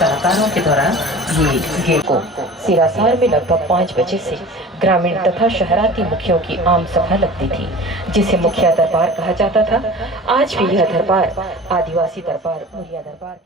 कलाकारों के द्वारा ये गेट को सिरासार में लगभग 5 बजे से ग्रामीण तथा शहराती मुखियों की आम सभा लगती थी, जिसे मुखिया दरबार कहा जाता था। आज भी यह दरबार आदिवासी दरबार मुखिया दरबार